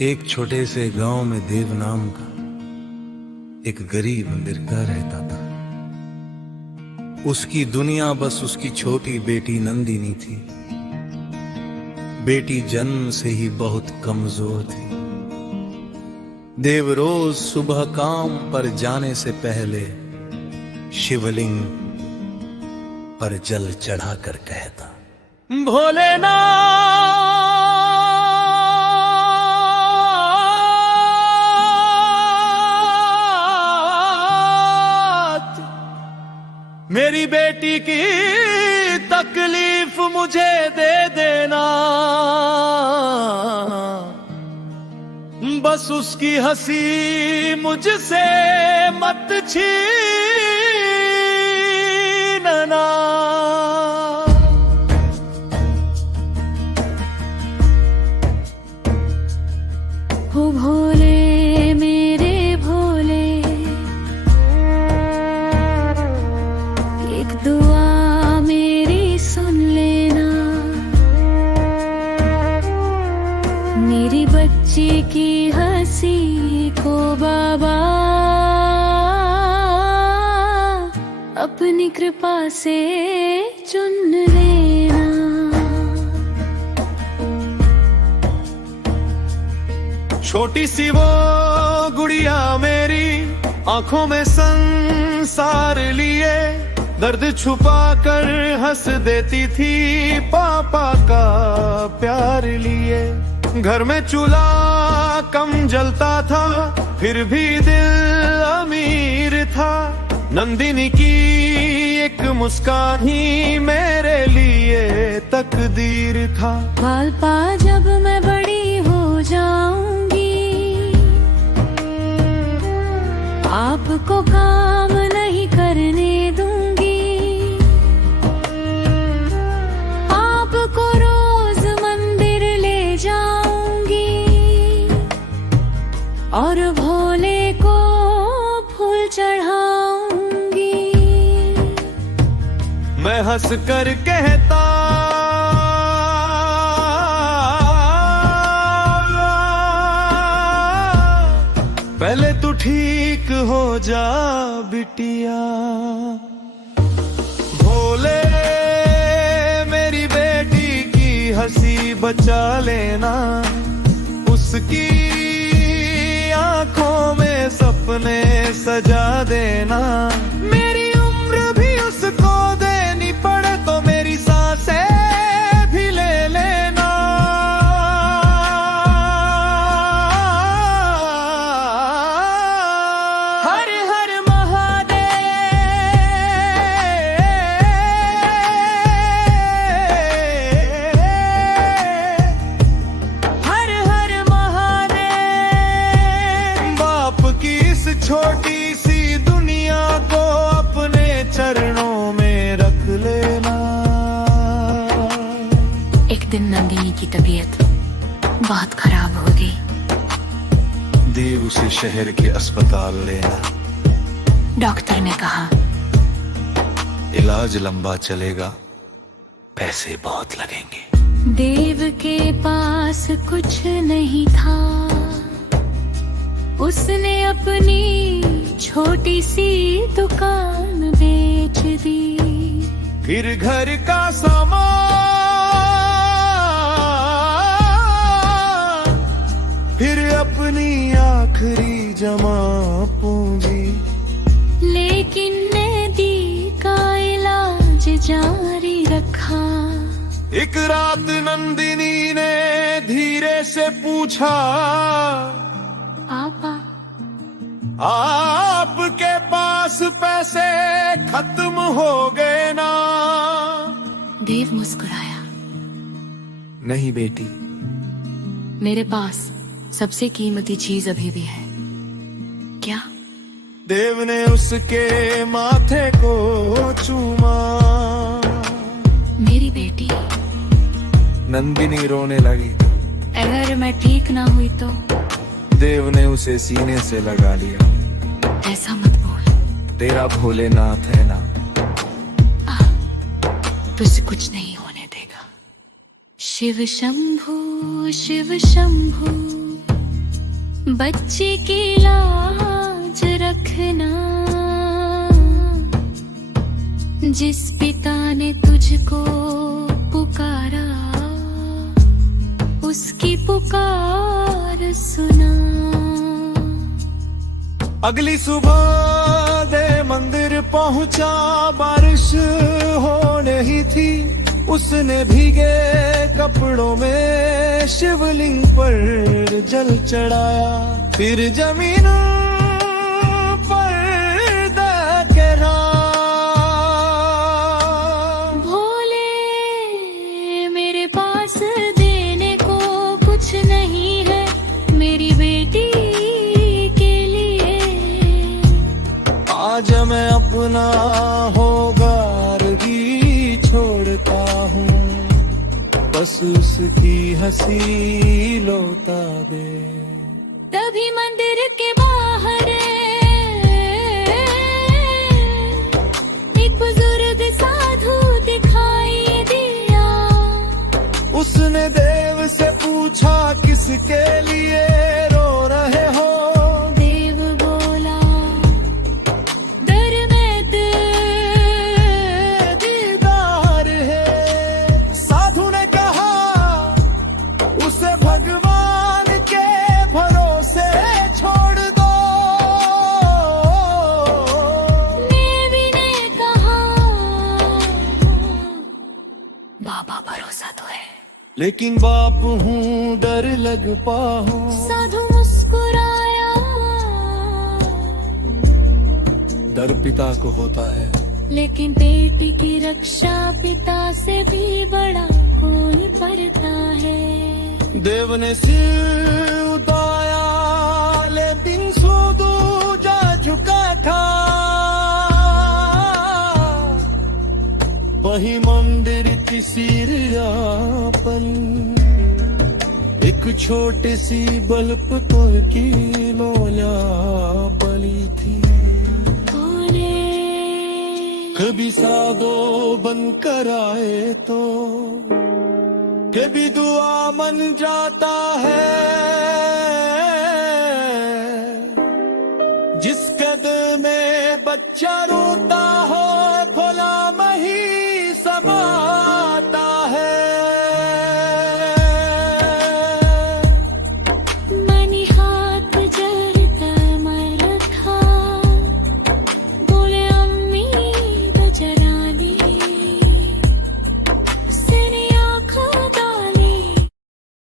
एक छोटे से गांव में देव नाम का एक गरीब लड़का रहता था। उसकी दुनिया बस उसकी छोटी बेटी नंदिनी थी। बेटी जन्म से ही बहुत कमजोर थी। देव रोज सुबह काम पर जाने से पहले शिवलिंग पर जल चढ़ाकर कहता, भोलेनाथ मेरी बेटी की तकलीफ मुझे दे देना, बस उसकी हंसी मुझसे मत छीनना। हो भोले मेरे भोले, एक दुआ मेरी सुन लेना। मेरी बच्ची की हंसी को बाबा अपनी कृपा से चुन लेना। छोटी सी वो गुड़िया मेरी आंखों में संसार लिए दर्द छुपा कर हंस देती थी पापा का प्यार लिए। घर में चूल्हा कम जलता था फिर भी दिल अमीर था। नंदिनी की एक मुस्कान ही मेरे लिए तकदीर था। पालपा जब मैं बड़ी हो जाऊंगी, आपको काम नहीं करने दूंगी। आपको रोज मंदिर ले जाऊंगी और भोले को फूल चढ़ाऊंगी। मैं हंस कर कहता, पहले तू ठीक हो जा बिटिया। भोले मेरी बेटी की हंसी बचा लेना। उसकी आंखों में सपने सजा देना। मेरी उम्र भी उसको देनी पड़े तो मेरी सांसें भी ले लेना। हर हर महादेव, हर हर महादेव। बाप की इस छोटी सी दुनिया को अपने चरणों में रख लेना। एक दिन नंदिनी की तबीयत बहुत खराब हो गई। देव उसे शहर के अस्पताल लेना। डॉक्टर ने कहा इलाज लंबा चलेगा, पैसे बहुत लगेंगे। देव के पास कुछ नहीं था। उसने अपनी छोटी सी दुकान बेच दी। फिर घर का सामान, फिर अपनी आखिरी जमा पूंजी। लेकिन नदी का इलाज जारी रखा। एक रात नंदिनी ने धीरे से पूछा, पापा आपके पास पैसे खत्म हो गए ना? देव मुस्कुराया। नहीं बेटी, मेरे पास सबसे कीमती चीज अभी भी है। क्या? देव ने उसके माथे को चूमा। मेरी बेटी। नंदिनी रोने लगी। अगर मैं ठीक ना हुई तो? देव ने उसे सीने से लगा लिया। ऐसा मत बोल। तेरा भोलेनाथ है ना, तुझसे कुछ नहीं होने देगा। शिव शंभु बच्चे की लाज रखना, जिस पिता ने तुझको पुकारा उसकी पुकार सुना। अगली सुबह दे मंदिर पहुंचा, बारिश होने ही थी। उसने भीगे कपड़ों में शिवलिंग पर जल चढ़ाया, फिर जमीन पर दकरा। भोले मेरे पास देने को कुछ नहीं है, मेरी बेटी के लिए आज मैं अपना होगारगी छोड़ता हूँ, बस उसकी हंसी लौटा दे। तभी मंदिर के बाहर एक बुजुर्ग साधु दिखाई दिया। उसने देव से पूछा किसके लिए रो रहे हो। देव बोला दर में दीदार है। साधु ने कहा उसे भगवान के भरोसे छोड़ दो। देवी ने कहा बाबा भरोसा तो है, लेकिन बाप हूँ डर लग पाऊं। साधु मुस्कुराया। डर पिता को होता है, लेकिन बेटी की रक्षा पिता से भी बड़ा कोई करता है। देव ने सिर उठाया, लेकिन सोदू जा झुका था। वही मंदिर की सिरापन एक छोटी सी बल्ब पर की मौला बली थी। कभी साधो बनकर आए तो कभी दुआ मन जाता है। जिस कदम में बच्चा रोता हो